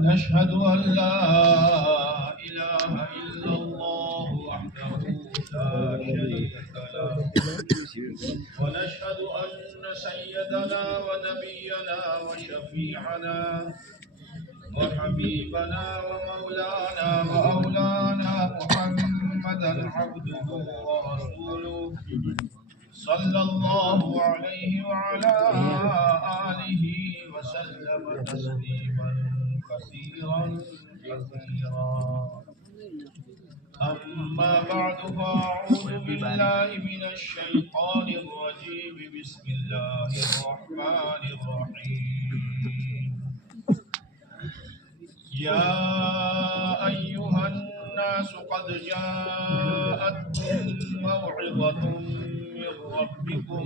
ونشهد أن لا إله إلا الله وحده لا شريك له ونشهد أن سيدنا ونبينا وشفيعنا وحبيبنا ومولانا وأولانا محمدا عبده ورسوله صلى الله عليه وعلى آله وسلم تسليما كثيرا كثيرا أما بعد فأعوذ بالله من الشيطان الرجيم بسم الله الرحمن الرحيم يا أيها الناس قد جاءتكم موعظة من ربكم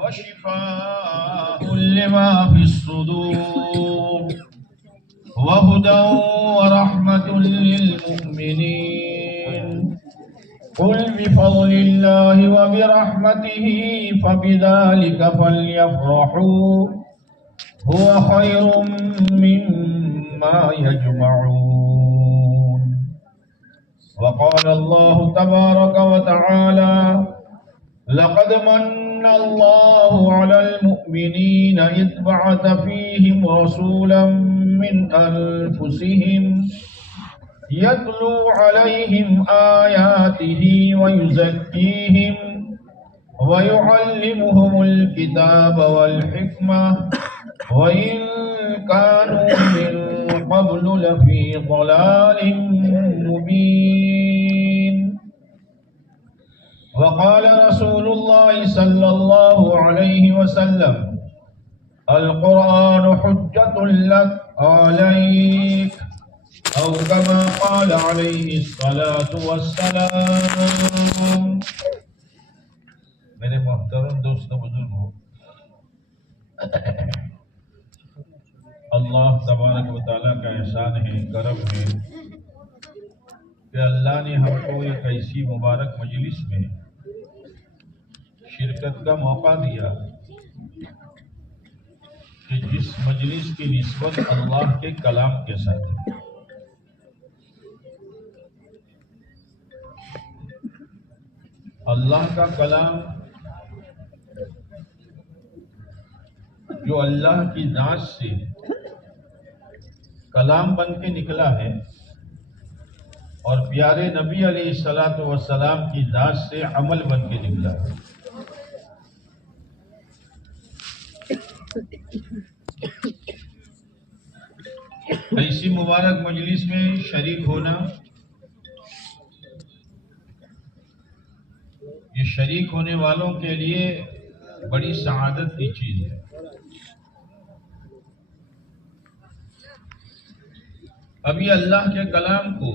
وشفاء لما في الصدور وهدى ورحمة للمؤمنين قل بفضل الله وبرحمته فبذلك فليفرحوا هو خير مما يجمعون وقال الله تبارك وتعالى لقد من الله على المؤمنين إذ بعث فيهم رسولا من أنفسهم يتلو عليهم آياته ويزكيهم ويعلمهم الكتاب والحكمة وإن كانوا من قبل لفي ضلال مبين وقال رسول الله صلى الله عليه وسلم القرآن حجة لك عليك أو كما قال عليه الصلاة والسلام. میرے محترم دوستوں بزرگوں، اللہ تبارک و تعالیٰ کا احسان ہے، کرم ہے کہ اللہ نے ہم کو ایک ایسی مبارک مجلس میں شرکت کا موقع دیا کہ جس مجلس کی نسبت اللہ کے کلام کے ساتھ ہے۔ اللہ کا کلام جو اللہ کی ذات سے کلام بن کے نکلا ہے اور پیارے نبی علیہ الصلوۃ والسلام کی ذات سے عمل بن کے نکلا ہے۔ ایسی مبارک مجلس میں شریک ہونا یہ شریک ہونے والوں کے لیے بڑی سعادت کی چیز ہے۔ ابھی اللہ کے کلام کو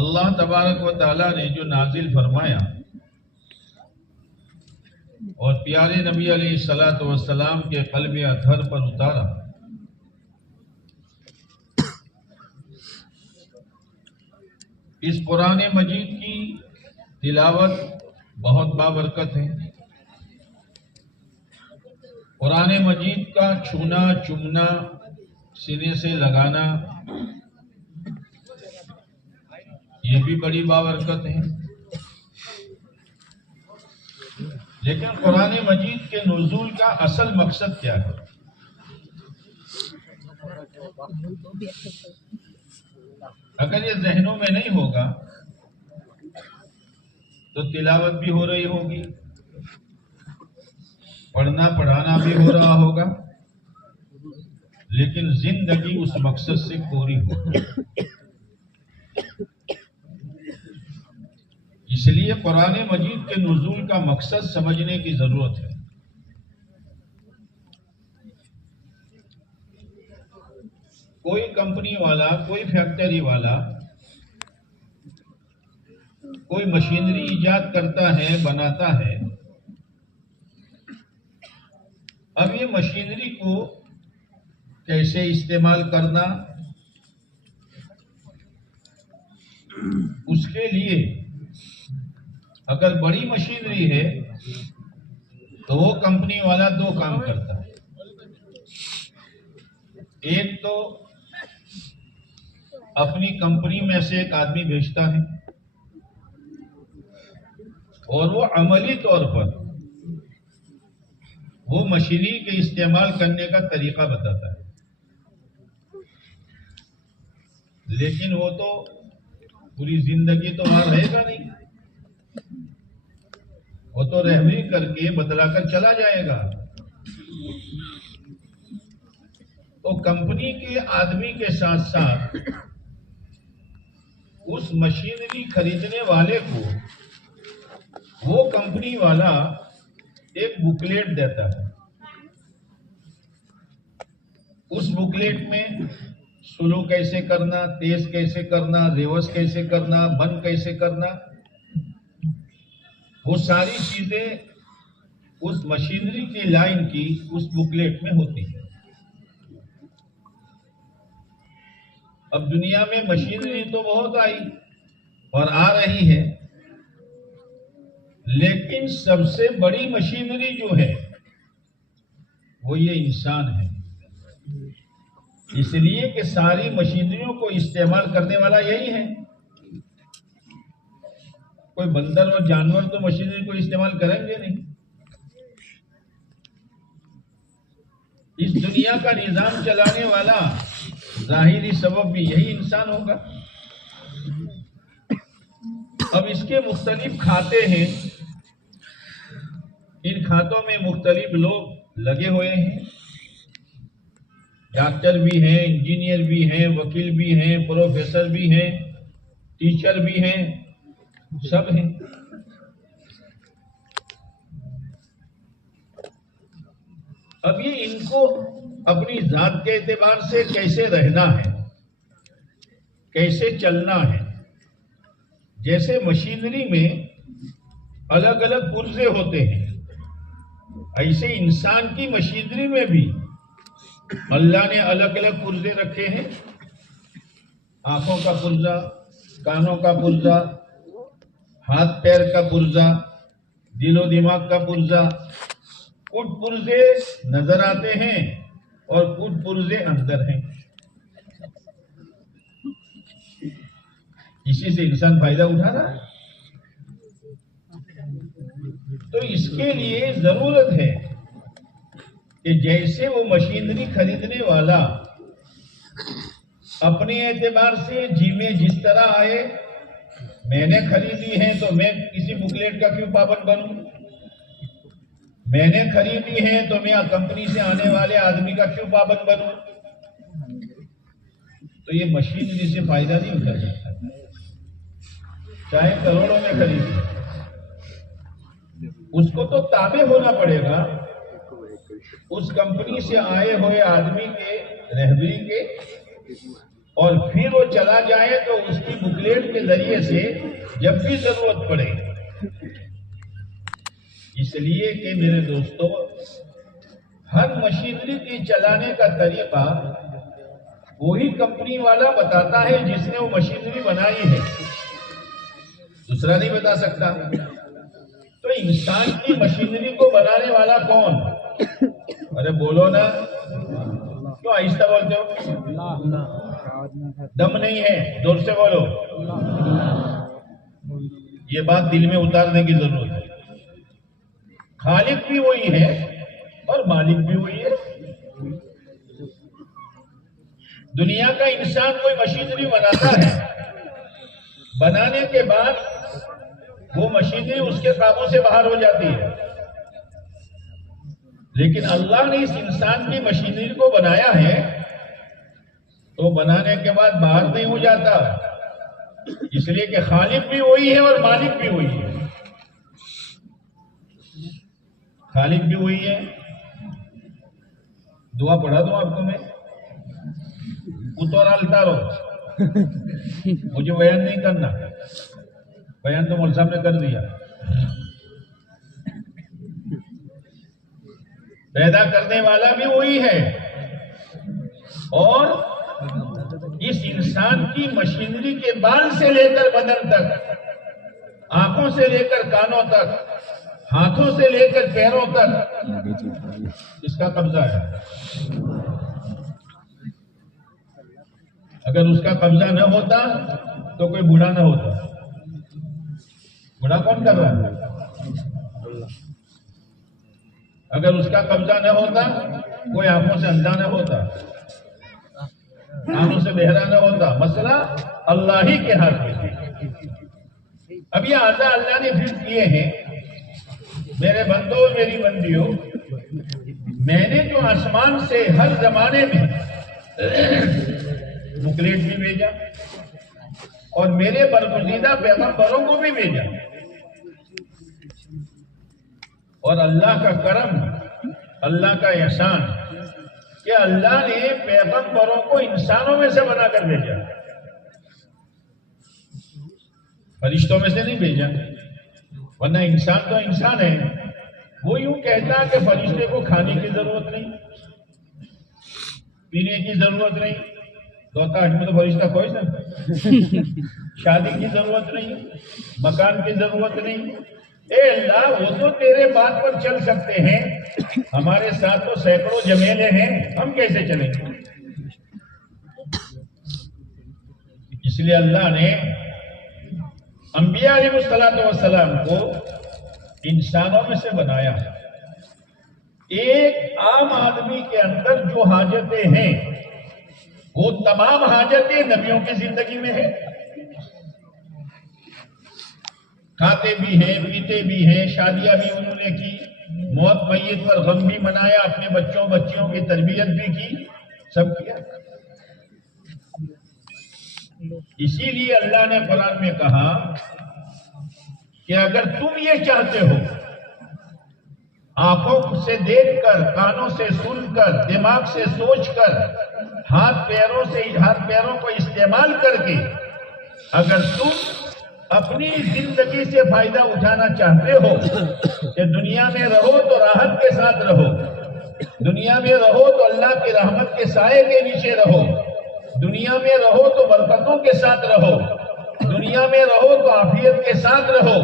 اللہ تبارک و تعالیٰ نے جو نازل فرمایا اور پیارے نبی علیہ الصلوۃ والسلام کے قلب اطہر پر اتارا، اس قرآن مجید کی تلاوت بہت بابرکت ہے۔ قرآن مجید کا چھونا چومنا، سینے سے لگانا، یہ بھی بڑی بابرکت ہے۔ لیکن قرآن مجید کے نزول کا اصل مقصد کیا ہے؟ اگر یہ ذہنوں میں نہیں ہوگا تو تلاوت بھی ہو رہی ہوگی، پڑھنا پڑھانا بھی ہو رہا ہوگا، لیکن زندگی اس مقصد سے پوری ہوگی۔ اس لیے قرآن مجید کے نزول کا مقصد سمجھنے کی ضرورت ہے۔ کوئی کمپنی والا، کوئی فیکٹری والا کوئی مشینری ایجاد کرتا ہے، بناتا ہے، اب یہ مشینری کو کیسے استعمال کرنا، اس کے لیے اگر بڑی مشینری ہے تو وہ کمپنی والا دو کام کرتا ہے۔ ایک تو اپنی کمپنی میں سے ایک آدمی بھیجتا ہے اور وہ عملی طور پر وہ مشینری کے استعمال کرنے کا طریقہ بتاتا ہے، لیکن وہ تو پوری زندگی تو وہاں رہے گا نہیں، وہ تو رہبری کر کے بتلا کر چلا جائے گا۔ تو کمپنی کے آدمی کے ساتھ ساتھ اس مشینری خریدنے والے کو وہ کمپنی والا ایک بکلیٹ دیتا ہے۔ اس بکلیٹ میں سلو کیسے کرنا، تیز کیسے کرنا، ریورس کیسے کرنا، بند کیسے کرنا، وہ ساری چیزیں اس مشینری کی لائن کی اس بکلیٹ میں ہوتی ہیں۔ اب دنیا میں مشینری تو بہت آئی اور آ رہی ہے، لیکن سب سے بڑی مشینری جو ہے وہ یہ انسان ہے، اس لیے کہ ساری مشینریوں کو استعمال کرنے والا یہی ہے۔ کوئی بندر اور جانور تو مشینری کو استعمال کریں گے نہیں۔ اس دنیا کا نظام چلانے والا ظاہری سبب بھی یہی انسان ہوگا۔ اب اس کے مختلف کھاتے ہیں، ان کھاتوں میں مختلف لوگ لگے ہوئے ہیں، ڈاکٹر بھی ہیں، انجینئر بھی ہیں، وکیل بھی ہیں، پروفیسر بھی ہیں، ٹیچر بھی ہیں، سب ہیں۔ اب یہ ان کو اپنی ذات کے اعتبار سے کیسے رہنا ہے، کیسے چلنا ہے، جیسے مشینری میں الگ الگ پرزے ہوتے ہیں، ایسے انسان کی مشینری میں بھی اللہ نے الگ الگ پرزے رکھے ہیں۔ آنکھوں کا پرزہ، کانوں کا پرزہ، ہاتھ پیر کا پرزہ، دل و دماغ کا پرزہ۔ کچھ پرزے نظر آتے ہیں اور کچھ پرزے اندر ہیں۔ اسی سے انسان فائدہ اٹھا رہا ہے۔ تو اس کے لیے ضرورت ہے کہ جیسے وہ مشینری خریدنے والا اپنے اعتبار سے جی میں جس طرح آئے، میں نے خریدی ہے تو میں کسی بکلیٹ کا کیوں پابند بنوں، میں نے خریدی ہے تو میں کمپنی سے آنے والے آدمی کا کیوں پابند بنوں۔ تو یہ مشینری سے فائدہ نہیں اٹھا جاتا، چاہے کروڑوں میں خریدی، اس کو تو تابع ہونا پڑے گا اس کمپنی سے آئے ہوئے آدمی کے رہبری کے، اور پھر وہ چلا جائے تو اس کی بکلیٹ کے ذریعے سے جب بھی ضرورت پڑے۔ اس لیے کہ میرے دوستو، ہر مشینری کی چلانے کا طریقہ وہی کمپنی والا بتاتا ہے جس نے وہ مشینری بنائی ہے، دوسرا نہیں بتا سکتا۔ تو انسان کی مشینری کو بنانے والا کون؟ ارے بولو نا، کیوں آہستہ بولتے ہو؟ دم نہیں ہے، زور سے بولو۔ یہ بات دل میں اتارنے کی ضرورت ہے۔ خالق بھی وہی ہے اور مالک بھی وہی ہے۔ دنیا کا انسان کوئی مشینری بناتا ہے، بنانے کے بعد وہ مشینری اس کے قابو سے باہر ہو جاتی ہے، لیکن اللہ نے اس انسان کی مشینری کو بنایا ہے تو بنانے کے بعد باہر نہیں ہو جاتا، اس لیے کہ خالق بھی وہی ہے اور مالک بھی وہی ہے۔ خالق بھی وہی ہے۔ دعا پڑھا دوں آپ کو میں، اتورا التارو، مجھے بیان نہیں کرنا، بیان تو مول صاحب نے کر دیا۔ پیدا کرنے والا بھی وہی ہے، اور اس انسان کی مشینری کے بال سے لے کر بدن تک، آنکھوں سے لے کر کانوں تک، ہاتھوں سے لے کر پیروں تک اس کا قبضہ ہے۔ اگر اس کا قبضہ نہ ہوتا تو کوئی بوڑھا نہ ہوتا. بوڑھا کون کر رہا ہے؟ اگر اس کا قبضہ نہ ہوتا کوئی آنکھوں سے اندھا نہ ہوتا، کانوں سے بہرا نہ ہوتا. مسئلہ اللہ ہی کے ہاتھ میں ہے. اب یہ اعضاء اللہ نے پھر کیے ہیں. میرے بندوں میری بندیوں، میں نے جو آسمان سے ہر زمانے میں بکلیٹ بھی بھیجا اور میرے برگزیدہ پیغمبروں کو بھی بھیجا، اور اللہ کا کرم، اللہ کا احسان کہ اللہ نے پیغمبروں کو انسانوں میں سے بنا کر بھیجا، فرشتوں میں سے نہیں بھیجا. ورنہ انسان تو انسان ہے. وہ یوں کہتا کہ فرشتے کو کھانے کی ضرورت نہیں، پینے کی ضرورت نہیں، دوتا میں تو فرشتہ کوئی نہیں، شادی کی ضرورت نہیں، مکان کی ضرورت نہیں. اے اللہ، وہ تو تیرے بات پر چل سکتے ہیں، ہمارے ساتھ تو سینکڑوں جمیلے ہیں، ہم کیسے چلیں گے؟ اس لیے اللہ نے انبیاء علیہ السلام کو انسانوں میں سے بنایا. ایک عام آدمی کے اندر جو حاجتیں ہیں وہ تمام حاجتیں نبیوں کی زندگی میں ہیں. کھاتے بھی ہیں، پیتے بھی ہیں، شادیاں بھی انہوں نے کی، موت میت پر غم بھی منایا، اپنے بچوں بچیوں کی تربیت بھی کی، سب کیا. اسی لیے اللہ نے قرآن میں کہا کہ اگر تم یہ چاہتے ہو، آنکھوں سے دیکھ کر، کانوں سے سن کر، دماغ سے سوچ کر، ہاتھ پیروں کو استعمال کر کے اگر تم اپنی زندگی سے فائدہ اٹھانا چاہتے ہو کہ دنیا میں رہو تو راحت کے ساتھ رہو، دنیا میں رہو تو اللہ کی رحمت کے سائے کے نیچے رہو، دنیا میں رہو تو برکتوں کے ساتھ رہو، دنیا میں رہو تو عافیت کے ساتھ رہو،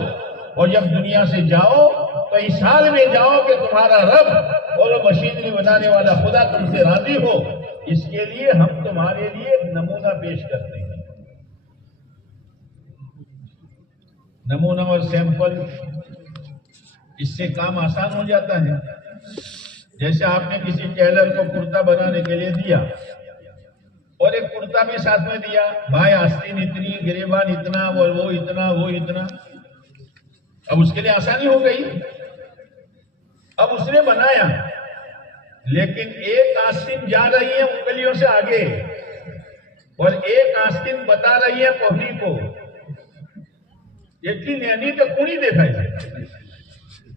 اور جب دنیا سے جاؤ تو اس حال میں جاؤ کہ تمہارا رب اور وہ مشینری بنانے والا خدا تم سے راضی ہو. اس کے لیے ہم تمہارے لیے ایک نمونہ پیش کرتے ہیں. نمونہ اور سیمپل، اس سے کام آسان ہو جاتا ہے. جیسے آپ نے کسی ٹیلر کو کرتا بنانے کے لیے دیا اور ایک کرتا بھی ساتھ میں دیا، بھائی آستین اتنی، گریبان اتنا، وہ اتنا. اب اس کے لیے آسانی ہو گئی. اب اس نے بنایا، لیکن ایک آستین جا رہی ہے انگلیوں سے آگے اور ایک آستین بتا رہی ہے کوہنی کو. ایٹلی نینی تو کونی دیکھائی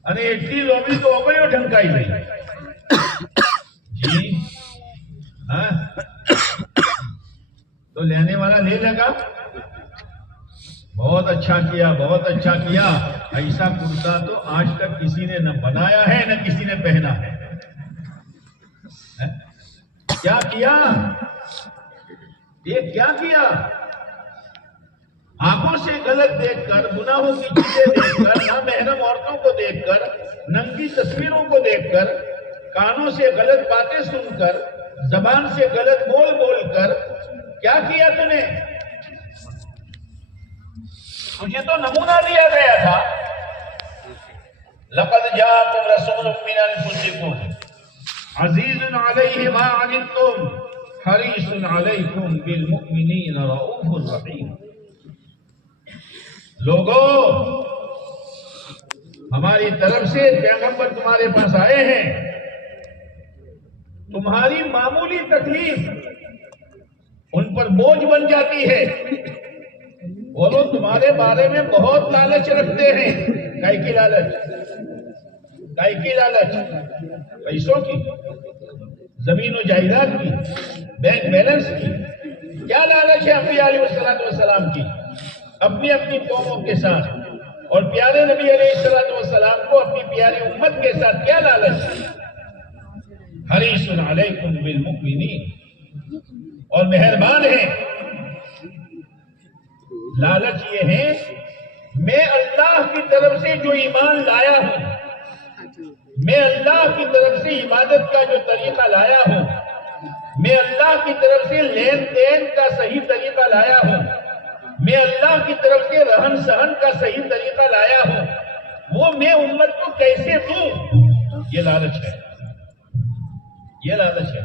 અને એટલી લોબી તો ઓગળ્યો ઢંકાઈ ગઈ. جی ہاں، تو لینے والا لے لگا، بہت اچھا کیا، بہت اچھا کیا. ایسا کرتا تو آج تک کسی نے نہ بنایا ہے نہ کسی نے پہنا ہے. کیا کیا؟ یہ کیا کیا؟ آنکھوں سے غلط دیکھ کر، گناہوں کی چیزیں دیکھ کر، نامحرم عورتوں کو دیکھ کر، ننگی تصویروں کو دیکھ کر، کانوں سے غلط باتیں سن کر، زبان سے غلط بول کر کیا کیا تم نے؟ مجھے تو نمونہ دیا گیا تھا. لقد جاءكم رسول من انفسكم عزيز عليه ما عنتم حريص عليكم بالمؤمنين رؤوف رحيم. لوگوں، ہماری طرف سے پیغمبر تمہارے پاس آئے ہیں. تمہاری معمولی تکلیف ان پر بوجھ بن جاتی ہے اور وہ تمہارے بارے میں بہت لالچ رکھتے ہیں. کائی کی لالچ؟ کائی کی لالچ؟ پیسوں کی، زمین و جائیداد کی، بینک بیلنس کی. کیا لالچ ہے انبیاء علیہ السلام کی اپنی اپنی قوموں کے ساتھ، اور پیارے نبی علیہ السلام کو اپنی پیاری امت کے ساتھ کیا لالچ ہے؟ حریص علیکم بالمؤمنین، اور مہربان ہیں. لالچ یہ ہے، میں اللہ کی طرف سے جو ایمان لایا ہوں، میں اللہ کی طرف سے عبادت کا جو طریقہ لایا ہوں، میں اللہ کی طرف سے لین دین کا صحیح طریقہ لایا ہوں، میں اللہ کی طرف سے رہن سہن کا صحیح طریقہ لایا ہوں، وہ میں امت کو کیسے دوں؟ یہ لالچ ہے، یہ لالچ ہے۔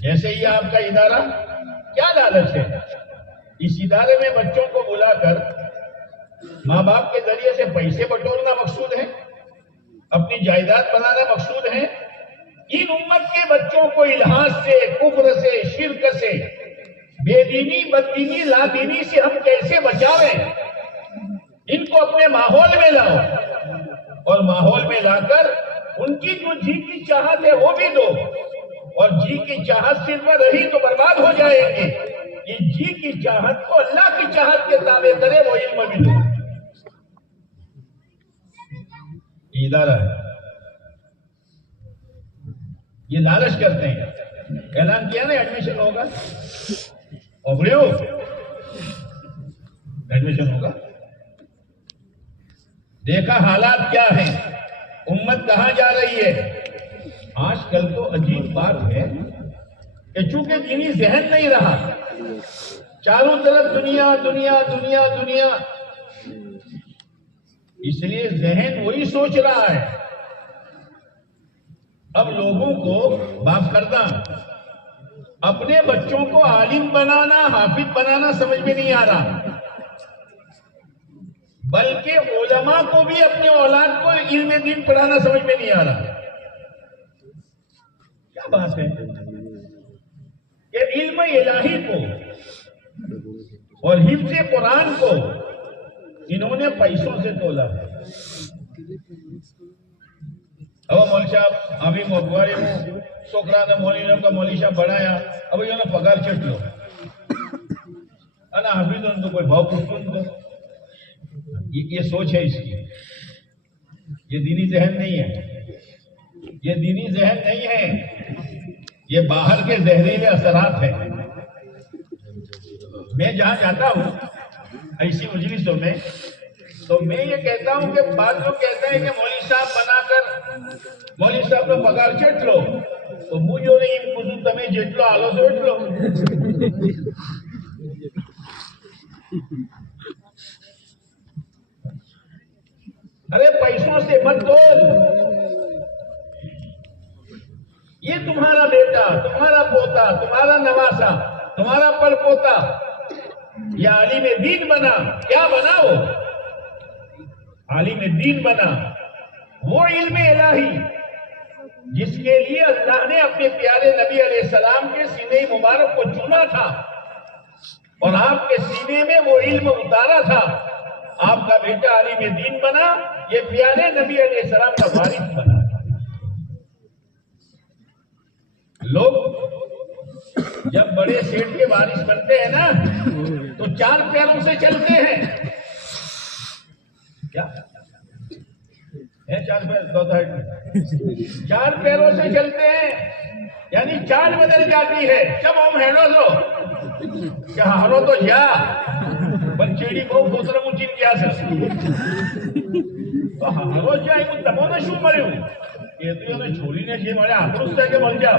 جیسے یہ آپ کا ادارہ، کیا لالچ ہے؟ اس ادارے میں بچوں کو بلا کر ماں باپ کے ذریعے سے پیسے بٹورنا مقصود ہے، اپنی جائیداد بنانا مقصود ہے۔ ان امت کے بچوں کو الحاظ سے، کفر سے، شرک سے، بے دینی، بددینی، لادینی سے ہم کیسے بچاویں؟ ان کو اپنے ماحول میں لاؤ، اور ماحول میں لا کر ان کی جو جی کی چاہت ہے وہ بھی دو، اور جی کی چاہت صرف رہی تو برباد ہو جائیں گے۔ اس جی کی چاہت کو اللہ کی چاہت کے تابع کرے، وہ علم بھی دو۔ ادارہ ہے، یہ لالچ کرتے ہیں۔ اعلان کیا نا ایڈمیشن ہوگا، اوپریو ایڈمیشن ہوگا۔ دیکھا حالات کیا ہیں، امت کہاں جا رہی ہے۔ آج کل تو عجیب بات ہے کہ چونکہ دینی ذہن نہیں رہا، چاروں طرف دنیا دنیا دنیا دنیا، اس لیے ذہن وہی سوچ رہا ہے۔ اب لوگوں کو معاف کرنا، اپنے بچوں کو عالم بنانا، حافظ بنانا سمجھ میں نہیں آ رہا، بلکہ علماء کو بھی اپنے اولاد کو علم دین پڑھانا سمجھ میں نہیں آ رہا۔ کیا بات ہے کہ علم الہی کو اور حفظ قرآن کو انہوں نے پیسوں سے تولا ہے۔ اب مول صاحب ابھی مغواری ہوں سوکرانا مولویوں کا مولوی صاحب بڑھایا، اب یہ نا پگار چٹ لو انا حفیظ ان تو کوئی بھاؤ پوچھو، یہ سوچ ہے اس کی، یہ دینی ذہن نہیں ہے، یہ دینی ذہن نہیں ہے، یہ باہر کے زہریلے اثرات ہیں۔ میں جہاں جاتا ہوں ایسی مجلسوں میں تو میں یہ کہتا ہوں کہ بعض لوگ کہتے ہیں کہ مولوی صاحب بنا کر مولوی صاحب نے پگار چٹ لو، تو مجھے نہیں کچھ تمہیں جٹ لو آلو سے اٹھ لو۔ ارے پیسوں سے مت تول، یہ تمہارا بیٹا، تمہارا پوتا، تمہارا نواسا، تمہارا پر پوتا یا عالم دین بنا، کیا بنا وہ؟ عالم دین بنا، وہ علم الہی جس کے لیے اللہ نے اپنے پیارے نبی علیہ السلام کے سینے مبارک کو چنا تھا اور آپ کے سینے میں وہ علم اتارا تھا۔ آپ کا بیٹا عالم دین بنا، یہ پیارے نبی علیہ السلام کا وارث بنا۔ لوگ جب بڑے سیٹ کے وارث بنتے ہیں نا تو 4 پیروں سے چلتے ہیں۔ کیا ہے 4 پیر؟ 4 پیروں سے چلتے ہیں، یعنی چال بدل جاتی ہے۔ جب ہم ہیرو لو کیا ہارو تو جا بچیڑی کو دوسرا مچین کیا تو ہارو جائے وہ تبو نہ شو مرے ہوں یہ تو یہ چھوڑی نے چاہیے ہمارے آکروش سے کہ بن جا،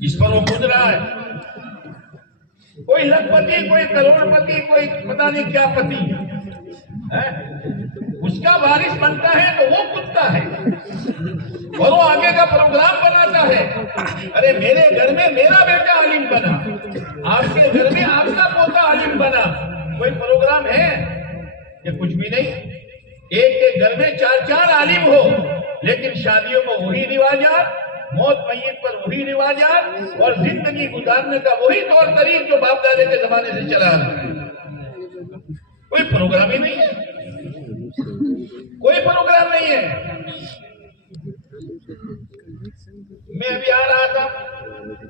اس پر وہ کود رہا ہے۔ کوئی لکھ پتی، کوئی کروڑ پتی، کوئی پتہ نہیں کیا پتی، اس کا وارث بنتا ہے تو وہ کودتا ہے اور وہ آگے کا پروگرام بناتا ہے۔ ارے میرے گھر میں میرا بیٹا عالم بنا، آپ کے گھر میں آپ کا پوتا عالم بنا، کوئی پروگرام ہے؟ یہ کچھ بھی نہیں۔ ایک کے گھر میں 4 عالم ہو لیکن شادیوں میں وہی رواجات، موت میت پر وہی رواجات، اور زندگی گزارنے کا وہی طور طریق جو باپ دادے کے زمانے سے چلا رہا ہے۔ کوئی پروگرام ہی نہیں ہے، کوئی پروگرام نہیں ہے۔ میں ابھی آ رہا تھا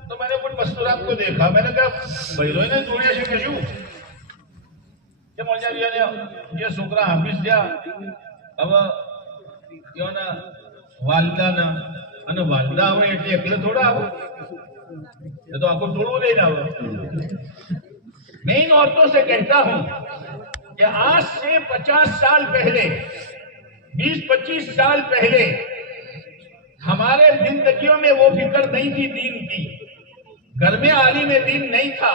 تو میں نے کچھ مستورات کو دیکھا، میں نے کہا بھائی روئی نے جوڑیا سے کشو یہ مولجا دیا یہ سکرا حافظ دیا اب کیوں نا والدہ نا અને વાલદા આવે એટલે એકલે થોડા આવો, એ તો આખું ટોળું લઈને આવે. میں ان عورتوں سے کہتا ہوں کہ آج سے 50 سال پہلے 20-25 سال پہلے ہمارے زندگیوں میں وہ فکر نہیں تھی دین کی، گھر میں عالم دین نہیں تھا.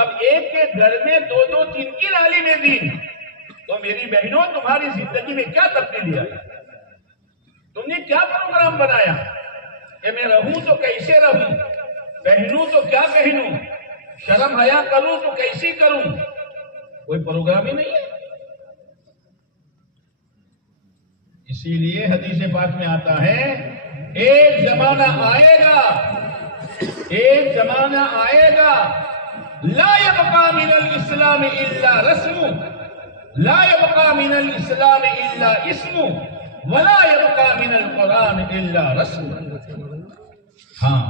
اب ایک کے گھر میں دو دو تین تین عالم دین. تو میری بہنوں، تمہاری زندگی میں کیا تبدیلی آئی؟ تم نے کیا پروگرام بنایا کہ میں رہوں تو کیسے رہوں، پہنوں تو کیا پہنوں، شرم حیا کروں تو کیسی کروں؟ کوئی پروگرام ہی نہیں ہے. اسی لیے حدیث پاک میں آتا ہے، ایک زمانہ آئے گا، ایک زمانہ آئے گا، لا يبقى من الاسلام الا رسم، لا يبقى من الاسلام الا اسم، ولا يبقى من القرآن الا رسم. ہاں،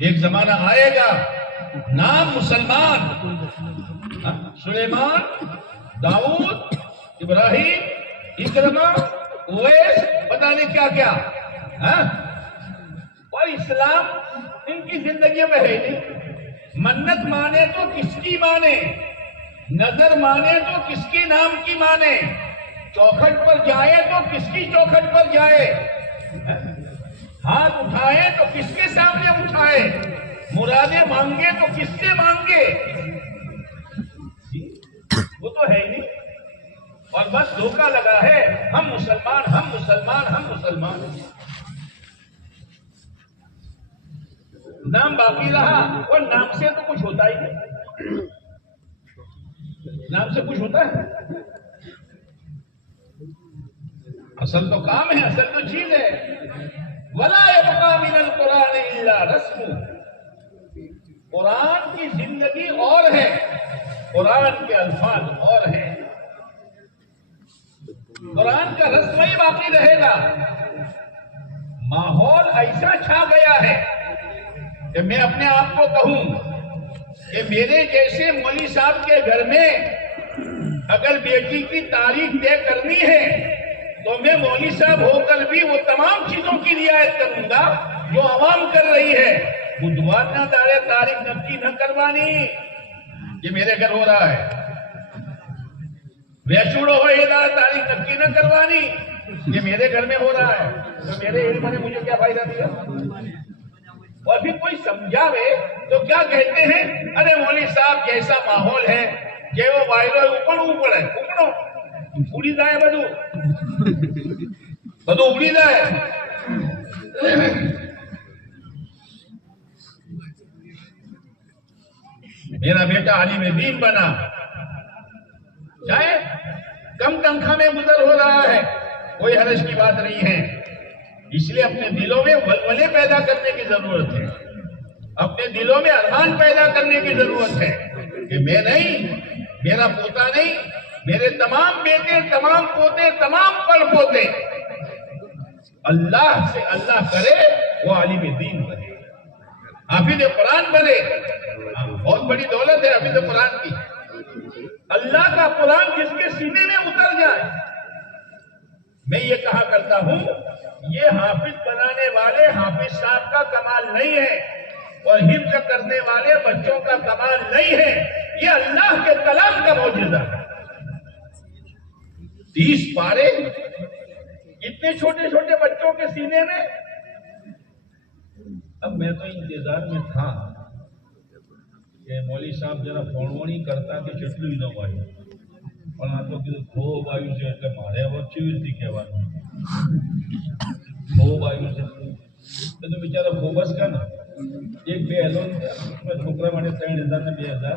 ایک زمانہ آئے گا، نام مسلمان، سلیمان، داؤد، ابراہیم، اکرمہ، اویس، پتہ نہیں کیا کیا، اور اسلام ان کی زندگیوں میں ہے نہیں. منت مانے تو کس کی مانے، نظر مانے تو کس کی نام کی مانے، چوکھٹ پر جائے تو کس کی چوکھٹ پر جائے، ہاتھ اٹھائے تو کس کے سامنے اٹھائے، مرادیں مانگے تو کس سے مانگے؟ وہ تو ہے ہی نہیں. اور بس دھوکہ لگا ہے، ہم مسلمان، ہم مسلمان، ہم مسلمان. نام باقی رہا، اور نام سے تو کچھ ہوتا ہی نہیں. نام سے کچھ ہوتا ہے؟ اصل تو کام ہے، اصل تو چیز ہے. وَلَا يَبْقَى مِنَ الْقُرْآنِ إِلَّا رَسْمٌ. قرآن کی زندگی اور ہے، قرآن کے الفاظ اور ہیں، قرآن کا رسم ہی باقی رہے گا. ماحول ایسا چھا گیا ہے کہ میں اپنے آپ کو کہوں کہ میرے جیسے مولوی صاحب کے گھر میں اگر بیٹی کی تاریخ طے کرنی ہے تو میں مولوی صاحب ہو کر بھی وہ تمام چیزوں کی رعایت کروں گا جو عوام کر رہی ہے. بدھوار نہ دارے تاریخ نقی نہ کروانی، یہ میرے گھر ہو رہا ہے. ویسوڑو ہو یہ تاریخ نقی نہ کروانی، یہ میرے گھر میں ہو رہا ہے. تو میرے علم نے مجھے کیا فائدہ دیا؟ اور پھر کوئی سمجھاوے تو کیا کہتے ہیں، ارے مولوی صاحب جیسا ماحول ہے کہ وہ وائرو اوپر ہے، اوپڑو اڑی جائے، بدو اڑی جائے. میرا بیٹا عالم دین بنا، چاہے کم تنخواہ میں گزر ہو رہا ہے، کوئی حرج کی بات نہیں ہے. اس لیے اپنے دلوں میں ولولے پیدا کرنے کی ضرورت ہے، اپنے دلوں میں ارمان پیدا کرنے کی ضرورت ہے کہ میں نہیں، میرا پوتا نہیں، میرے تمام بیٹے، تمام پوتے، تمام پڑ پوتے اللہ سے اللہ کرے وہ عالم دین بنے، حافظ قرآن بنے. بہت بڑی دولت ہے حافظ قرآن کی. اللہ کا قرآن جس کے سینے میں اتر جائے. میں یہ کہا کرتا ہوں، یہ حافظ بنانے والے حافظ صاحب کا کمال نہیں ہے، اور حفظ کرنے والے بچوں کا کمال نہیں ہے، یہ اللہ کے کلام کا معجزہ ہے. 30 پارے اتنے چھوٹے چھوٹے بچوں کے سینے میں. اب میں تو انتظار میں تھا کہ مولوی صاحب ذرا فونوانی کرتا کہ چٹلو ہی نہ بھائی، اور آ تو خوب آیو سے એટલે મારે હવે કેવી રીતે કહેવાનું, خوب آیو છે તો બિચારા ફોબસ કા ના એક બે એલોન છોકરા માટે 3000 ને 2000.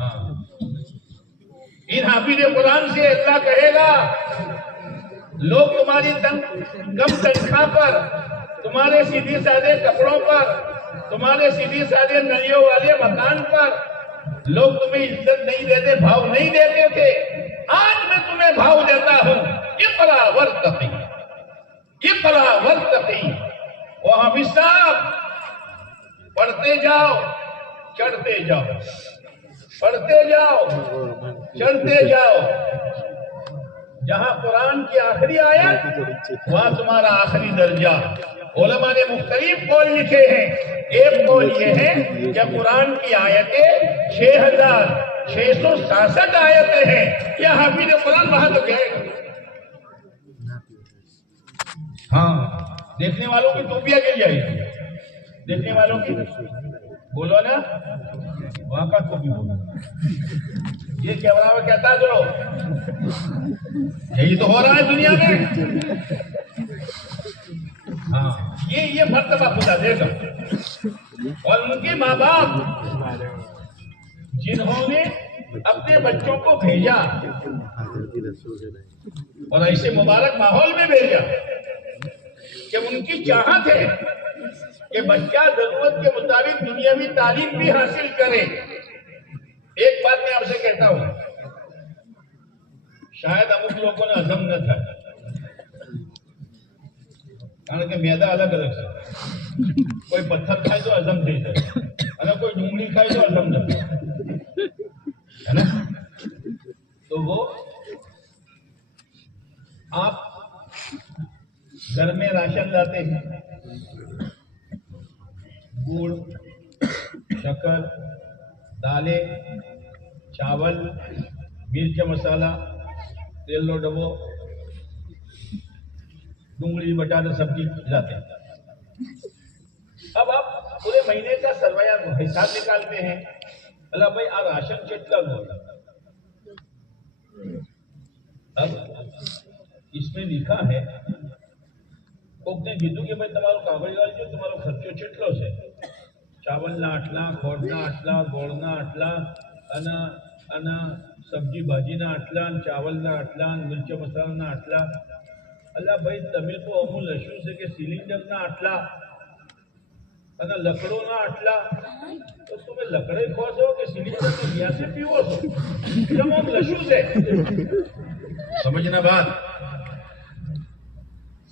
ہاں ان حافظ قرآن سے اللہ کہے گا لوگ تمہاری کم تنخواہ پر، تمہارے سیدھے سادے کپڑوں پر، تمہارے سیدھے سادے نلیوں والے مکان پر لوگ تمہیں عزت نہیں دیتے، بھاؤ نہیں دیتے تھے، آج میں تمہیں بھاؤ دیتا ہوں۔ اقرا ورتقی، اقرا ورتقی۔ وہ حافظ صاحب پڑھتے جاؤ، چڑھتے جاؤ، پڑھتے جاؤ، چڑھتے جاؤ۔ جہاں قرآن کی آخری آیت وہاں تمہارا آخری درجہ۔ علماء نے مختلف قول لکھے ہیں۔ ایک قول یہ ہے کہ قرآن کی آیتیں 6667 آیتیں ہیں، یا حافظ قرآن وہاں تک ہے۔ ہاں دیکھنے والوں کی ٹوپیاں گر جائے گی، دیکھنے والوں کی بولو نا، وہاں کا ٹوپی بولو، یہ کیمرہ میں کہتا کرو، یہی تو ہو رہا ہے دنیا میں۔ ہاں یہ مرتبہ خدا دے گا۔ اور ان کے ماں باپ جنہوں نے اپنے بچوں کو بھیجا اور ایسے مبارک ماحول میں بھیجا کہ ان کی چاہت ہے کہ بچہ ضرورت کے مطابق دنیاوی تعلیم بھی حاصل کرے۔ ایک بات میں آپ سے کہتا ہوں، شاید امک لوگوں نے ہضم نہ تھا، کیونکہ میدا الگ الگ ہے، کوئی پتھر کھائے تو ہضم تھے جائے، کوئی ڈونگری کھائے تو ہضم نہ ہے نا۔ تو وہ آپ گھر میں راشن لاتے ہیں، گڑ، شکر، دالیں، چاول، مرچ مسالہ، تیل و ڈبو، ڈونگری بٹاٹا سبزی لاتے ہیں۔ اب آپ پورے مہینے کا سرمایہ حساب نکالتے ہیں، اللہ بھائی آ راشن چیٹلا ہوگا۔ اب اس میں لکھا ہے کوک نے کیધું કે ભાઈ તમારો કાગળ લાવજો, તમારો ખર્ચો કેટલો છે, ચાવલના આટલા, ખોળના આટલા, ગોળના આટલા, અને સબ્જી ભાજીના આટલા, ચાવલના આટલા, મિર્ચ મસાલાના આટલા। અલ્યા ભાઈ તમે તો અમુલ લખ્યું છે કે સિલિન્ડરના આટલા અને લકડોના આટલા, તો તમે લકડે ખો છો કે સિલિન્ડરની ગેસે પીવો છો? કેમ આમ લખ્યું છે? સમજના બાત।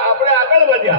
આપણે આગળ વધ્યા।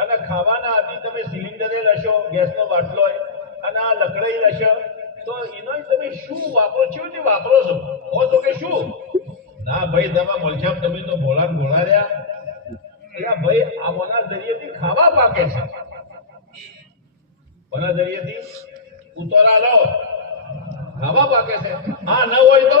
અને ખાવાના આદિ તમે સિલિન્ડરે લશો, ગેસનો બાટલો અને આ લકડાઈ લશો, તો એનો તમે શું વાપરો છો? જે વાપરો છો કહો છો કે શું? ના ભાઈ તમે મલછાપ તમે તો ભોળા ભોળા રહ્યા। એટલે ભાઈ આના જરિયેથી ખાવા પાકે છે, આના જરિયેથી ઉતારા લો, ખાવા પાકે છે। હા ન હોય તો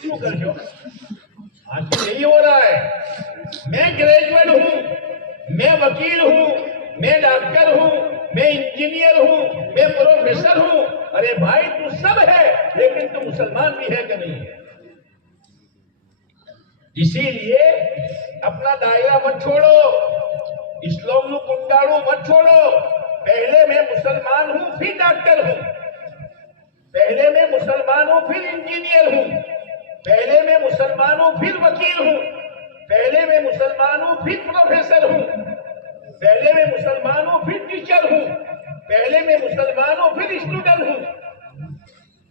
کیوں کر جو آج یہی ہو رہا ہے. میں گریجویٹ ہوں, میں وکیل ہوں, میں ڈاکٹر ہوں, میں انجینئر ہوں, میں پروفیسر ہوں. ارے بھائی تو سب ہے, لیکن تو مسلمان بھی ہے کہ نہیں ہے؟ اسی لیے اپنا دائرہ مت چھوڑو, اسلام نو کنڈاڑو مت چھوڑو. پہلے میں مسلمان ہوں پھر ڈاکٹر ہوں, پہلے میں مسلمان ہوں پھر انجینئر ہوں, پہلے میں مسلمان ہوں پھر وکیل ہوں, پہلے میں مسلمان ہوں پھر پروفیسر ہوں, پہلے میں مسلمان ہوں پھر ٹیچر ہوں, پہلے میں مسلمان ہوں پھر اسٹوڈنٹ ہوں.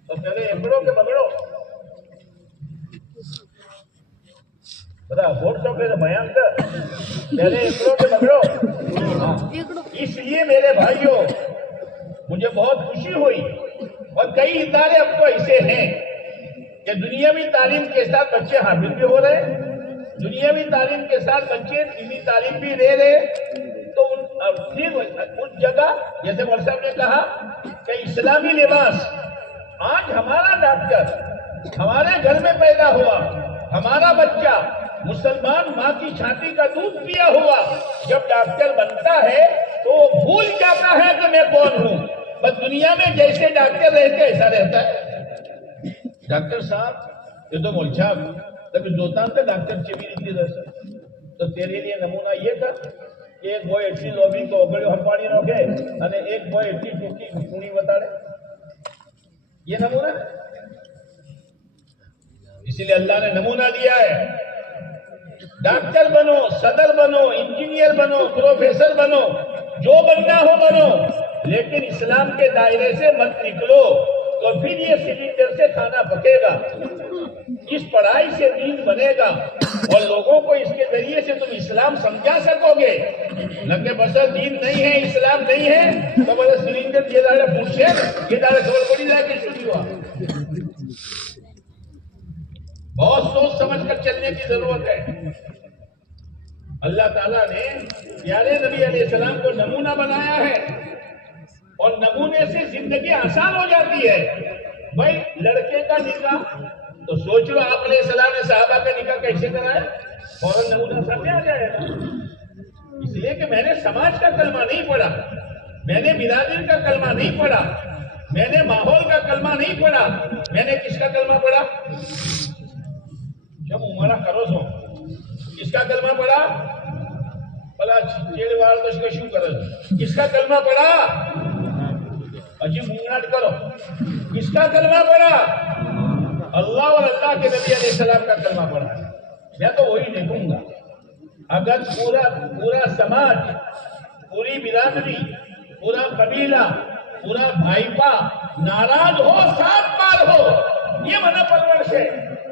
تو پہلے ایکڑوں کے بگڑو بتا ووٹ تو پھر بیان کر, پہلے ایکڑوں کے بگڑو. اس لیے میرے بھائیوں مجھے بہت خوشی ہوئی, اور کئی ادارے اب تو ایسے ہیں کہ دنیاوی تعلیم کے ساتھ بچے حامل بھی ہو رہے, دنیاوی تعلیم کے ساتھ بچے دینی تعلیم بھی دے رہے. تو پھر اس جگہ جیسے مول صاحب نے کہا کہ اسلامی لباس, آج ہمارا ڈاکٹر ہمارے گھر میں پیدا ہوا, ہمارا بچہ مسلمان ماں کی چھاتی کا دودھ پیا ہوا جب ڈاکٹر بنتا ہے تو وہ بھول جاتا ہے کہ میں کون ہوں. بس دنیا میں جیسے ڈاکٹر رہتے ایسا رہتا ہے. ڈاکٹر صاحب یہ تو مول صاحب تب دوتان کا ڈاکٹر چیوی ریتی رہتا, تو تیرے لیے نمونہ یہ تھا کہ ایک بوائے ایٹھی لوبی کو اگڑے ہر پانی روکے اور ایک بوائے ایٹھی ٹوکی گھونی بتاڑے, یہ نمونہ. اسی لیے اللہ نے نمونہ دیا ہے, ڈاکٹر بنو, صدر بنو, انجینئر بنو, پروفیسر بنو, جو بننا ہو بنو, لیکن اسلام کے دائرے سے مت نکلو تو پھر یہ سلنڈر سے کھانا پکے گا. اس پڑھائی سے دین بنے گا اور لوگوں کو اس کے ذریعے سے تم اسلام سمجھا سکو گے. نہ کہ بس دین نہیں ہے, اسلام نہیں ہے تو بس سلنڈر یہ دائرہ پوچھے یہ دائرہ خبر پڑی جائے کہ چھٹی ہوا. بہت سوچ سمجھ کر چلنے کی ضرورت ہے. اللہ تعالیٰ نے پیارے نبی علیہ السلام کو نمونہ بنایا ہے اور نمونے سے زندگی آسان ہو جاتی ہے. بھائی لڑکے کا نکاح تو سوچ لو آپ علیہ السلام نے صحابہ کا نکاح کیسے کرایا, فوراً نمونہ سامنے آ جائے گا. اس لیے کہ میں نے سماج کا کلمہ نہیں پڑھا, میں نے برادری کا کلمہ نہیں پڑھا, میں نے ماحول کا کلمہ نہیں پڑھا, میں نے کس کا کلمہ پڑھا؟ جب عمرہ کرو سو کس کا کلمہ پڑھا؟ بلا چیڑ وار دش کا شو کرو, کس کا کلمہ پڑھا؟ اجی منگناٹ کرو, کس کا کلمہ پڑھا؟ اللہ اور اللہ کے نبی علیہ السلام کا کلمہ پڑھا. میں تو وہی دیکھوں گا. اگر پورا سماج, پوری برادری, پورا قبیلہ, پورا بھائیپا ناراض ہو, ساتھ پار ہو, یہ منع پرورش ہے.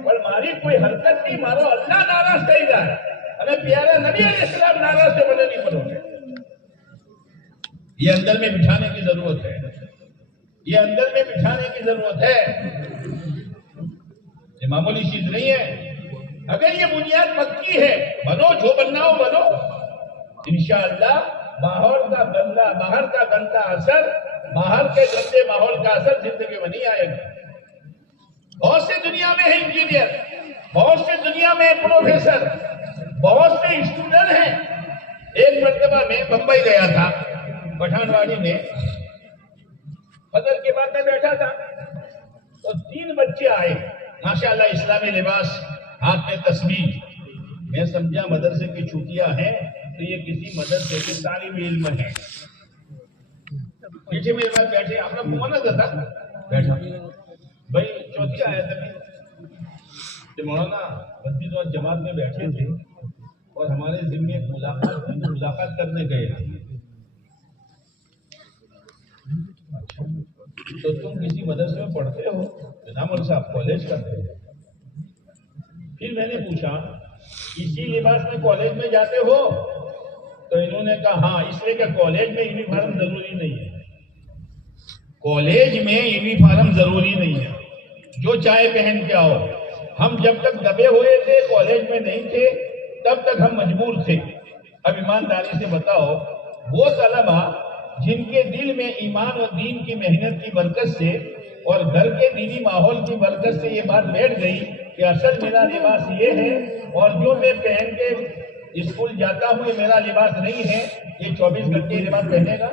پر ماری کوئی حرکت نہیں, مارو اللہ ناراض کہی جائے, ہمیں پیارا نبی علیہ السلام ناراض سے بنے نہیں پڑو. یہ اندر میں بٹھانے کی ضرورت ہے, یہ اندر میں بٹھانے کی ضرورت ہے. یہ معمولی چیز نہیں ہے. اگر یہ بنیاد پکی ہے, بنو جو بننا ہو بنو, انشاءاللہ باہر کا گندا اثر, باہر کے گندے ماحول کا اثر زندگی میں نہیں آئے گا. بہت سے دنیا میں ہے انجینئر, بہت سے دنیا میں پروفیسر, بہت سے اسٹوڈنٹ ہیں. ایک مرتبہ میں بمبئی گیا تھا, پٹھان واڑی میں فجر کے بعد میں بیٹھا تھا تو 3 بچے آئے, ماشاءاللہ اسلامی لباس, ہاتھ میں تسبیح. میں سمجھا مدرسے کی چھٹیاں ہیں تو یہ کسی مدرسے کے طالب علم ہے. پیچھے میرے پاس بیٹھے, آپ نے کون تھا بیٹھا بھائی چوتھی آیا تھا مولانا مسجد اور جماعت میں بیٹھے تھے اور ہمارے ذمے ملاقات کرنے گئے. تو تم کسی مدرسے میں پڑھتے ہو؟ جناب صاحب کالج کرتے ہیں. پھر میں نے پوچھا اسی لباس میں کالج میں جاتے ہو؟ تو انہوں نے کہا ہاں, اس لیے کہ کالج میں یونیفارم ضروری نہیں ہے. کالج میں یونیفارم ضروری نہیں ہے, جو چاہے پہن کے آؤ. ہم جب تک دبے ہوئے تھے, کالج میں نہیں تھے, تب تک ہم مجبور تھے. اب ایمانداری سے بتاؤ, وہ طلبا جن کے دل میں ایمان اور دین کی محنت کی برکت سے اور گھر کے دینی ماحول کی برکت سے یہ بات بیٹھ گئی کہ اصل میرا لباس یہ ہے اور جو میں پہن کے اسکول جاتا ہوں یہ میرا لباس نہیں ہے، یہ 24 گھنٹے لباس پہنے گا،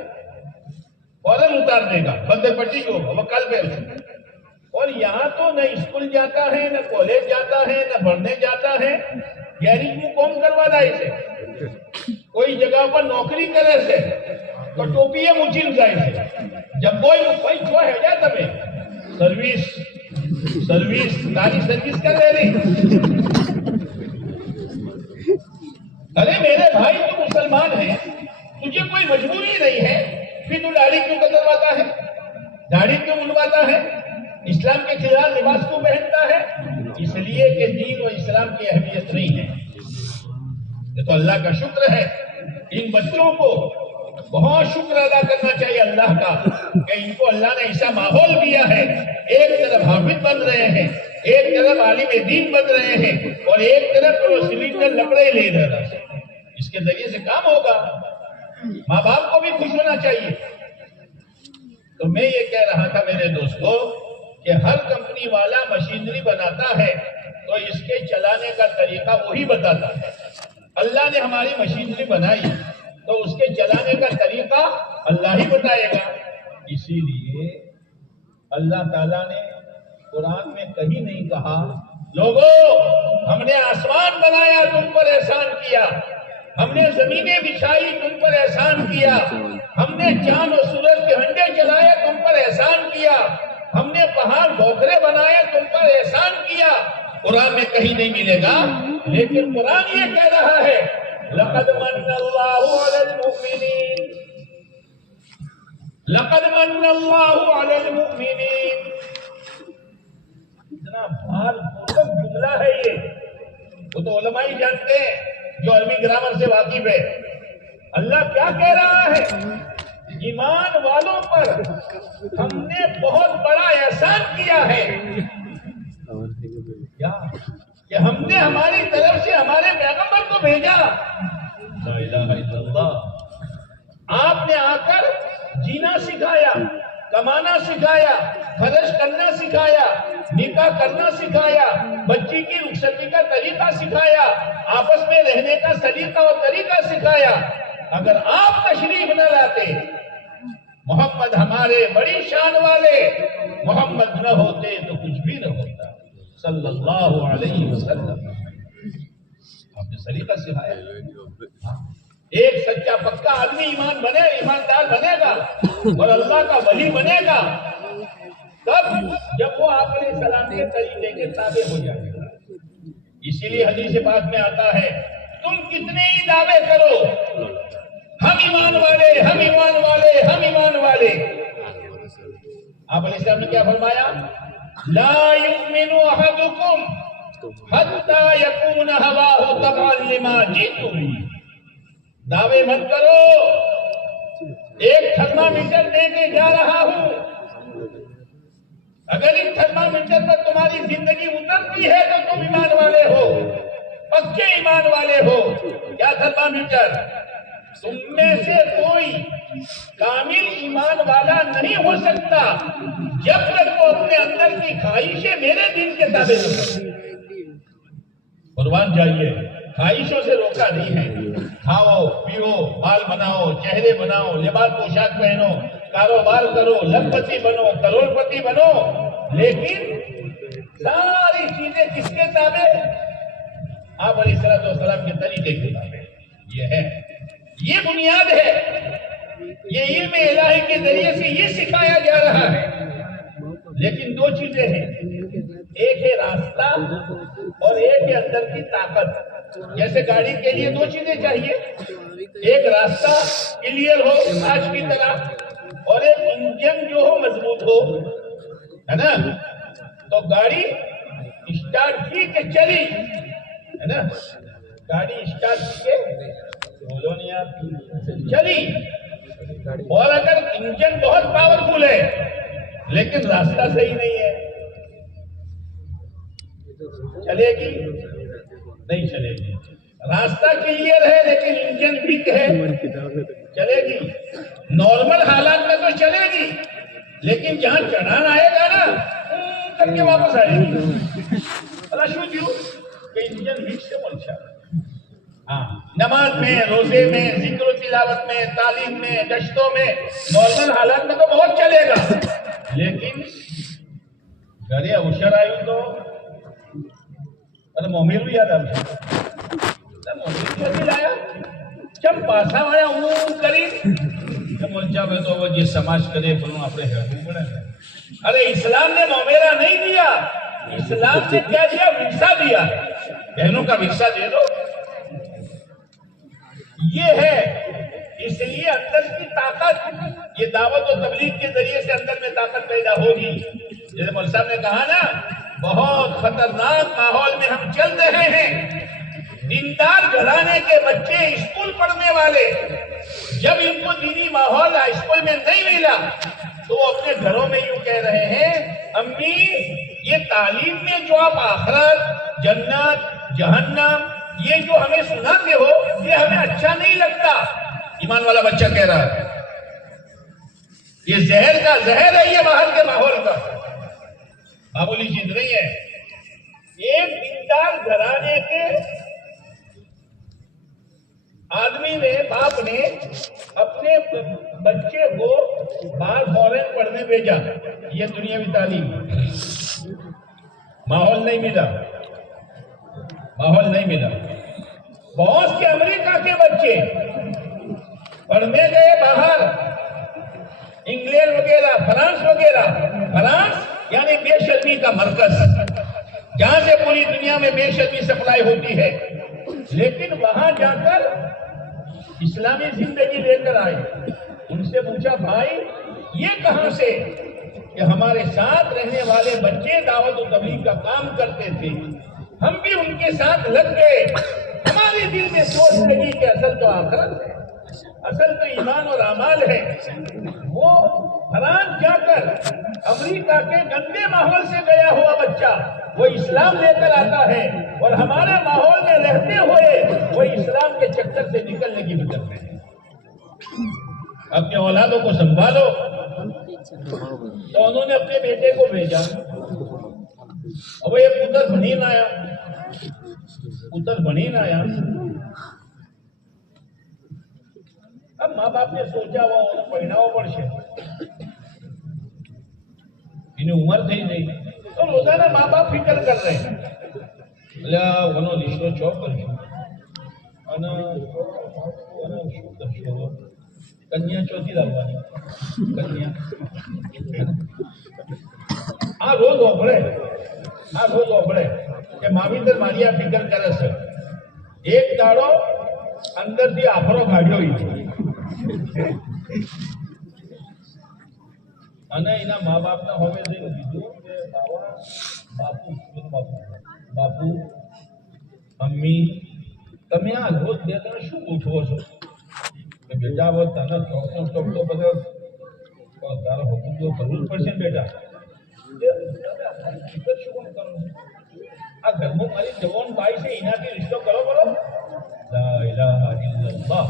فوراً اتار دے گا، بندے پٹی کو وہ کل پہ. اور یہاں تو نہ اسکول جاتا ہے، نہ کالج جاتا ہے، نہ پڑھنے جاتا ہے، گیریج میں کون کروا رہا اسے؟ کوئی جگہ پر نوکری کرے سے تو ٹوپی ہے مچل جائے سے. جب کوئی جو ہے جا تمہیں سروس گاڑی سروس کر رہے نہیں. ارے میرے بھائی تو مسلمان ہے، تجھے کوئی مجبوری نہیں ہے، پھر تو داڑھی کیوں کترواتا ہے، داڑھی کیوں منڈواتا ہے، اسلام کے خلاف لباس کو پہنتا ہے؟ اس لیے کہ دین و اسلام کی اہمیت نہیں ہے. یہ تو اللہ کا شکر ہے. ان بچوں کو بہت شکر ادا کرنا چاہیے اللہ کا کہ ان کو اللہ نے ایسا ماحول دیا ہے. ایک طرف حافظ بن رہے ہیں، ایک طرف عالم دین بن رہے ہیں، اور ایک طرف وہ سلینڈر لکڑے لے رہے ہیں. اس کے ذریعے سے کام ہوگا. ماں باپ کو بھی خوش ہونا چاہیے. تو میں یہ کہہ رہا تھا میرے دوستو کہ ہر کمپنی والا مشینری بناتا ہے تو اس کے چلانے کا طریقہ وہی بتاتا ہے. اللہ نے ہماری مشینری بنائی تو اس کے چلانے کا طریقہ اللہ ہی بتائے گا. اسی لیے اللہ تعالیٰ نے قرآن میں کہیں نہیں کہا لوگوں ہم نے آسمان بنایا تم پر احسان کیا، ہم نے زمینیں بچھائی تم پر احسان کیا، ہم نے چاند و سورج کے ہنڈے چلائے تم پر احسان کیا، ہم نے پہاڑ ڈھوکرے بنائے تم پر احسان کیا. قرآن میں کہیں نہیں ملے گا، لیکن قرآن یہ کہہ رہا ہے لقد من اللہ علی المؤمنین، لقد من اللہ علی المؤمنین. اتنا بھار پورک جملہ ہے یہ، وہ تو علماء ہی جانتے ہیں جو عربی گرامر سے واقف ہے. اللہ کیا کہہ رہا ہے؟ ایمان والوں پر ہم نے بہت بڑا احسان کیا ہے. کیا کہ ہم نے ہماری طرف سے ہمارے پیغمبر کو بھیجا. لا الہ الا اللہ. آپ نے آ کر جینا سکھایا، کمانا سکھایا، خرچ کرنا سکھایا، نکاح کرنا سکھایا، بچی کی رخصتی کا طریقہ سکھایا، آپس میں رہنے کا سلیقہ اور طریقہ سکھایا. اگر آپ تشریف نہ لاتے، محمد ہمارے بڑی شان والے، محمد نہ ہوتے تو کچھ بھی نہ ہوتا صلی اللہ علیہ وسلم. آپ نے سلیقہ سکھایا. ایک سچا پکا آدمی ایماندار بنے گا اور اللہ کا ولی بنے گا تب جب وہ آپ علیہ السلام کے طریقے کے تابع ہو جائے گا. اسی لیے حدیث پاک میں آتا ہے تم کتنے ہی دعوے کرو، ہم ایمان والے، ہم ایمان والے، ہم ایمان والے. آپ علیہ السلام نے کیا فرمایا؟ لا یؤمن احدکم حتی یکون ہواہ تبعا لما جئت بہ. دعوے مت کرو. ایک تھرمامیٹر دے کے جا رہا ہوں، اگر اس تھرمامیٹر پر تمہاری زندگی اترتی ہے تو تم ایمان والے ہو، پکے ایمان والے ہو. کیا تھرمامیٹر؟ تم میں سے کوئی کامل ایمان والا نہیں ہو سکتا جب تک وہ اپنے اندر کی خواہشیں میرے دین کے تابع نہ ہو. قربان جائیے، خواہشوں سے روکا نہیں ہے. کھاؤ پیو، بال بناؤ، چہرے بناؤ، لباس پوشاک پہنو، کاروبار کرو، لکھپتی بنو، کروڑ پتی بنو، لیکن ساری چیزیں کس کے تابع؟ آپ علیہ السلام کے طریقے کے تابع. یہ ہے، یہ بنیاد ہے. یہ علم الہی کے ذریعے سے یہ سکھایا جا رہا ہے. لیکن دو چیزیں ہیں، ایک ہے راستہ اور ایک ہے اندر کی طاقت. جیسے گاڑی کے لیے دو چیزیں چاہیے، ایک راستہ کلیئر ہو آج کی طرح اور ایک انجن جو ہو مضبوط ہو، ہے نا. تو گاڑی اسٹارٹ کی کہ چلی، ہے نا. گاڑی اسٹارٹ کی کہ بولو نہیں آپ چلی. اور اگر انجن بہت پاورفل ہے لیکن راستہ صحیح نہیں ہے، چلے گی نہیں چلے گی. راستہ کلیئر ہے لیکن انجن ویک ہے، چلے گی. نارمل حالات میں تو چلے گی لیکن جہاں چڑھان آئے گا نا کر کے واپس آئے گی. اللہ شو دیو کہ انجن ہٹ سے ملچا نماز میں، روزے میں، ذکر و تلاوت میں، تعلیم میں، گشتوں میں، نارمل حالات میں تو بہت چلے گا، لیکن گھرے اوشر آئیو تو مومیر بھی یاد مومیر بھی لایا جب پاسا وایا ہوں کری ملچا میں تو وہ جس سماج کرے بولوں اپنے گھر میں ارے اسلام نے مومیرا نہیں دیا، اسلام نے کیا دیا؟ ورثہ دیا، بہنوں کا ورثہ دے دو، یہ ہے۔ اس لیے اندر کی طاقت، یہ دعوت و تبلیغ کے ذریعے سے اندر میں طاقت پیدا ہوگی۔ جیسے مول صاحب نے کہا نا، بہت خطرناک ماحول میں ہم چل رہے ہیں، دیندار گھرانے کے بچے اسکول پڑھنے والے جب ان کو دینی ماحول اسکول میں نہیں ملا تو وہ اپنے گھروں میں یوں کہہ رہے ہیں، امی یہ تعلیم میں جو آپ آخرت، جنت، جہنم یہ جو ہمیں سناتے ہو یہ ہمیں اچھا نہیں لگتا۔ ایمان والا بچہ کہہ رہا ہے یہ زہر کا زہر ہے، یہ باہر کے ماحول کا معمولی چیز نہیں ہے۔ ایک دیندار گھرانے کے آدمی نے، باپ نے اپنے بچے کو باہر فورن پڑھنے بھیجا، یہ دنیاوی تعلیم، ماحول نہیں ملا، ماحول نہیں ملا۔ بہت سے امریکہ کے بچے پڑھنے گئے باہر، انگلینڈ وغیرہ، فرانس وغیرہ۔ فرانس یعنی بے شرمی کا مرکز، جہاں سے پوری دنیا میں بے شرمی سپلائی ہوتی ہے، لیکن وہاں جا کر اسلامی زندگی لے کر آئے۔ ان سے پوچھا بھائی یہ کہاں سے؟ کہ ہمارے ساتھ رہنے والے بچے دعوت و تبلیغ کا کام کرتے تھے، ہم بھی ان کے ساتھ لگ گئے، ہمارے دل میں سوچ لگی کہ اصل تو آخرت ہے، اصل تو ایمان اور اعمال ہے۔ وہ فرانس جا کر امریکہ کے گندے ماحول سے گیا ہوا بچہ وہ اسلام لے کر آتا ہے، اور ہمارے ماحول میں رہتے ہوئے وہ اسلام کے چکر سے نکلنے کی فکر میں ہے۔ اپنے اولادوں کو سنبھالو۔ تو انہوں نے اپنے بیٹے کو بھیجا، اب یہ پتر بنین آیا، پتر بنین آیا۔ اب ماں باپ نے سوچا وہ پہناؤ پڑشے، انہیں عمر تھی نہیں، تو روزانہ ماں باپ فکر کر رہے ہیں، رشتہ چوک کر کنیا چوتھی لاگوانی کنیا روز اوبڑے کہ مامی در ماریا فکر کرے سر ایک داڑو اندر تھی آفرو کاઢ્યો ہوئی અને એના મા બાપના હવે જે કીધું કે બાપુ મમ્મી તમે આ રોજ બે ત્રણ શું ઉઠવો છો કે બેટા હવે તને ચોક તો બધો તારો હુકમ તો કરવું જ પડશે ને બેટા શું કરો આ ઘરમાં મારી જવાન ભાઈ છે એનાથી રિશ્તો કરો બોલો લા ઇલાહા ઇલ્લલ્લાહ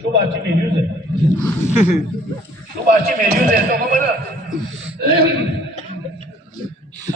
શું વાંચી મેળ્યું છે શું વાંચી મેળ્યું છે તો ખબર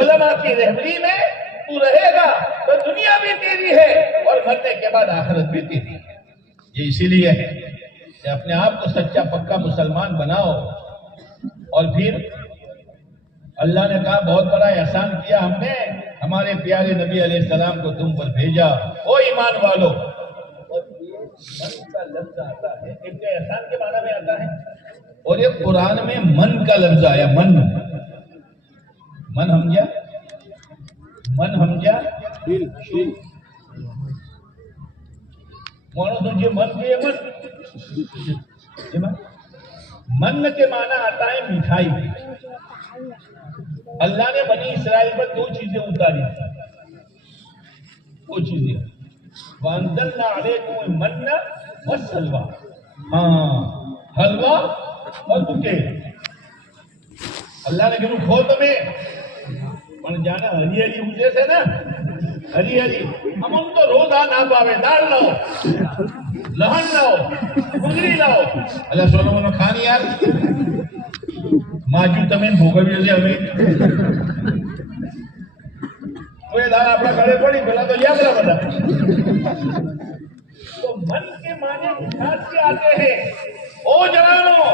علماء کی رہبری میں تو رہے گا تو دنیا بھی تیری ہے اور مرنے کے بعد آخرت بھی تیری ہے. یہ اسی لیے ہے کہ اپنے آپ کو سچا پکا مسلمان بناؤ. اور پھر اللہ نے کہا بہت بڑا احسان کیا ہم نے, ہمارے پیارے نبی علیہ السلام کو تم پر بھیجا. او ایمان والو, من کا لفظ آتا ہے, ایک احسان کے معنی میں آتا ہے, اور یہ قرآن میں من کا لفظ آیا. من ہم جا مانو سمجھے من کے من کے معنی آتا ہے مٹھائی. اللہ نے بنی اسرائیل پر دو چیزیں اتاری, دو چیزیں, وَأَنزَلْنَا عَلَيْكُمُ الْمَنَّ وَالسَّلْوَىٰ, ہاں حلوہ اور بکے. اللہ نے کہوں کھو تمہیں پر جانا ہری ہری مجھے سے نا, ہری ہری ہم ان کو روزہ نہ پاوے, دال لاؤ, لہن لاؤ, گزری لاؤ. اللہ سولو میں کھانی یار ماجو تمہیں بھوگا بھی ہوئے ہمیں کوئی دار آپ کا کھڑے پڑی پہلا تو یاد رہا بتا. تو من کے معنی مٹھاس کے آتے ہیں. او جوانوں,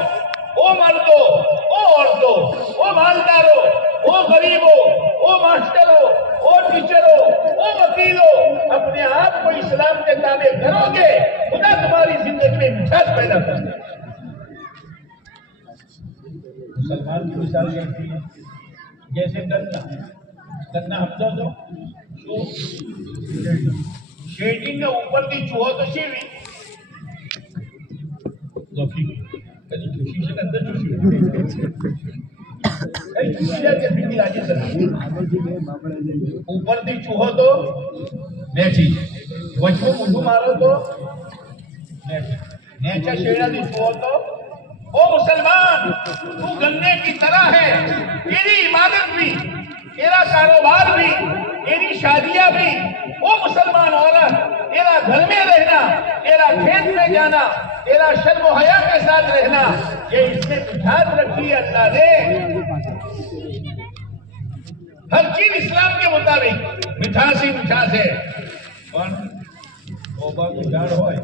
او مردوں, او عورتوں, او مالداروں, او غریبوں, او ماسٹروں, او ٹیچروں, او وکیلوں, اپنے آپ کو اسلام کے تابع کرو گے خدا تمہاری زندگی میں مٹھاس پیدا کر دے. مسلمان کی مثال کہتی ہے جیسے گنا ہم دو شیڈنگ کے اوپر کی چوہا تو شیوی اوپر دی چوہو تو بیٹھی وچو مجھو مارو تو نیچا شیڑا دی چوہو تو. او مسلمان, تو گنے کی طرح ہے, تیری عبادت بھی, تیرا کاروبار بھی, تیری شادیاں بھی. او مسلمان عورت, تیرا گھر میں رہنا, تیرا کھیت میں جانا, تیرا شرم و حیا کے ساتھ رہنا, یہ اس میں مٹھاس رکھی اللہ نے. ہر چیز اسلام کے مطابق مٹھاس ہی مٹھاس ہے. اوبا کو جاڑ ہوئے,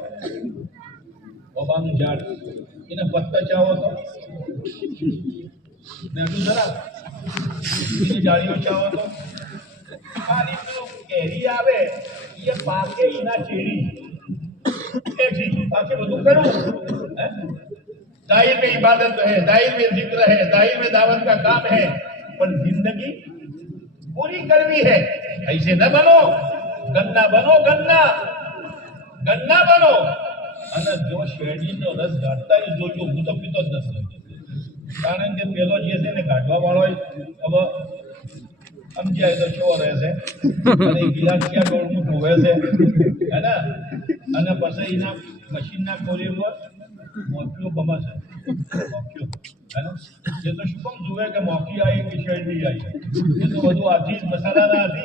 اوبا کو جاڑ انہیں پتہ چاہو تو میں تو ذرا انہیں جاڑیوں چاہو تو خالی تو کہری آوے یہ پاکے انہ چیری تاکہ بدو کروں. ظاہر میں عبادت ہے, ظاہر میں ذکر ہے, ظاہر میں دعوت کا کام ہے, پر زندگی پوری کرنی ہے. ایسے نہ بنو, گنا بنو, گنا بنو. جو شیرڈی નો રસ કાઢતા એ જોજો, હું તો પીતો જ નથી. કારણ કે પેલો જે છે ને કાઢવા વાળો હવે સમજાય તો કેવો રહેશે, અને ગિલાસ ક્યાં ગોળનું ધોવે છે હે ને, અને પછી એના મશીનના ખોરીમાં મોકીઓ બમાશે, મોકીઓ હે ને. એ તો શું કેમ જુએ કે મોકી આવી કે શેરડી આવી, એ તો બધું આથી મસાલાના હતી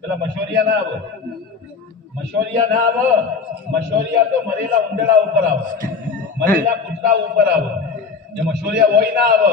પેલા મશોરિયા ના આવે, મશોરિયા ના આવે, મશોરિયા તો મરેલા ઉંદરડા ઉપર આવે, મરેલા કૂતરા ઉપર આવે, જે મશોરિયા હોય ના આવે.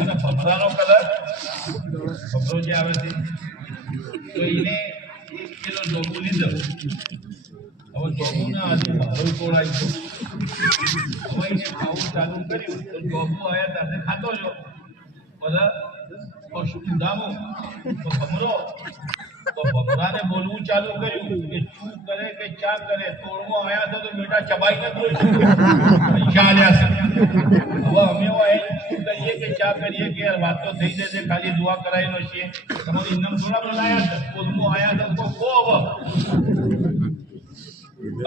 અને ભમરાનો કલર, ભમરો જે આવે છે તો એને 1 કિલો ગબુ લીધો. હવે ગબુના આજે ભમરો તોડાઈ ગયો, હવે એને ખાવું ચાલુ કર્યું તો ગબુ આયા ત્યારે ખાતો જો બધા પશુ ઊંધામો તો ભમરો તો ભગવાને બોલવું ચાલુ કર્યું કે શું કરે કે ચા કરે, તોડવો આયા હતા તો બેટા ચબાઈ ન પૈસા આલ્યા છે. હવે અમે શું કરીએ કે ચા કરીએ કે વાતો થઈ જશે, ખાલી દુઆ કરાવી નો છીએ. તમારી ઇનામ થોડા બોલાયા છે, બોલવો આયા હતા તો કો હવે